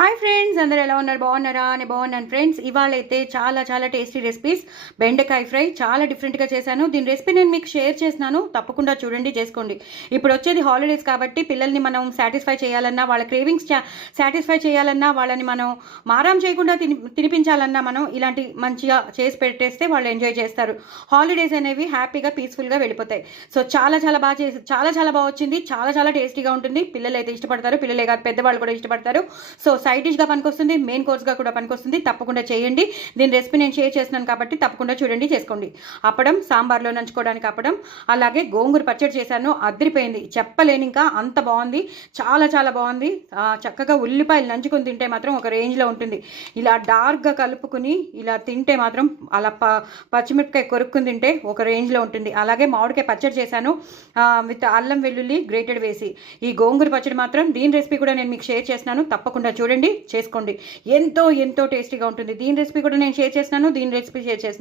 Hi friends, అందరూ ఎలా ఉన్నారు? బాగున్నారా? అని బాగున్నాను ఫ్రెండ్స్. ఇవాళ అయితే చాలా టేస్టీ రెసిపీస్ బెండకాయ ఫ్రై చాలా డిఫరెంట్గా చేశాను. దీని రెసిపీ నేను మీకు షేర్ చేసినాను, తప్పకుండా చూడండి, చేసుకోండి. ఇప్పుడు వచ్చేది హాలిడేస్ కాబట్టి పిల్లల్ని మనం సాటిస్ఫై చేయాలన్నా, వాళ్ళ క్రేవింగ్స్ సాటిస్ఫై చేయాలన్నా, వాళ్ళని మనం మారం చేయకుండా తినిపించాలన్నా మనం ఇలాంటి మంచిగా చేసి పెట్టేస్తే వాళ్ళు ఎంజాయ్ చేస్తారు. హాలిడేస్ అనేవి హ్యాపీగా పీస్ఫుల్గా వెళ్ళిపోతాయి. సో చాలా బాగా చేసి చాలా బాగా వచ్చింది. చాలా టేస్టీగా ఉంటుంది. పిల్లలు అయితే ఇష్టపడతారు, పిల్లలే కాదు పెద్దవాళ్ళు కూడా ఇష్టపడతారు. సో సైడ్ డిష్గా పనికొస్తుంది, మెయిన్ కోర్స్గా కూడా పనికొస్తుంది. తప్పకుండా చేయండి. దీని రెసిపీ నేను షేర్ చేస్తున్నాను కాబట్టి తప్పకుండా చూడండి, చేసుకోండి. అప్పడం, సాంబార్లో నంచుకోవడానికి అప్పడం, అలాగే గోంగూర పచ్చడి చేశాను. అదిరిపోయింది, చెప్పలేని, ఇంకా అంత బాగుంది. చాలా బాగుంది. చక్కగా ఉల్లిపాయలు నంచుకొని తింటే మాత్రం ఒక రేంజ్లో ఉంటుంది. ఇలా డార్క్గా కలుపుకుని ఇలా తింటే మాత్రం అలా పచ్చిమిరపకాయ కొరుక్కుని తింటే ఒక రేంజ్లో ఉంటుంది. అలాగే మామిడికాయ పచ్చడి చేశాను విత్ అల్లం వెల్లుల్లి గ్రేటెడ్ వేసి. ఈ గోంగూర పచ్చడి మాత్రం దీని రెసిపీ కూడా నేను మీకు షేర్ చేస్తున్నాను, తప్పకుండా చూడండి, చేసుకోండి. ఎంతో టేస్టీగా ఉంటుంది. దీని రెసిపీ కూడా నేను షేర్ చేస్తున్నాను, దీని రెసిపీ షేర్ చేస్తున్నాను.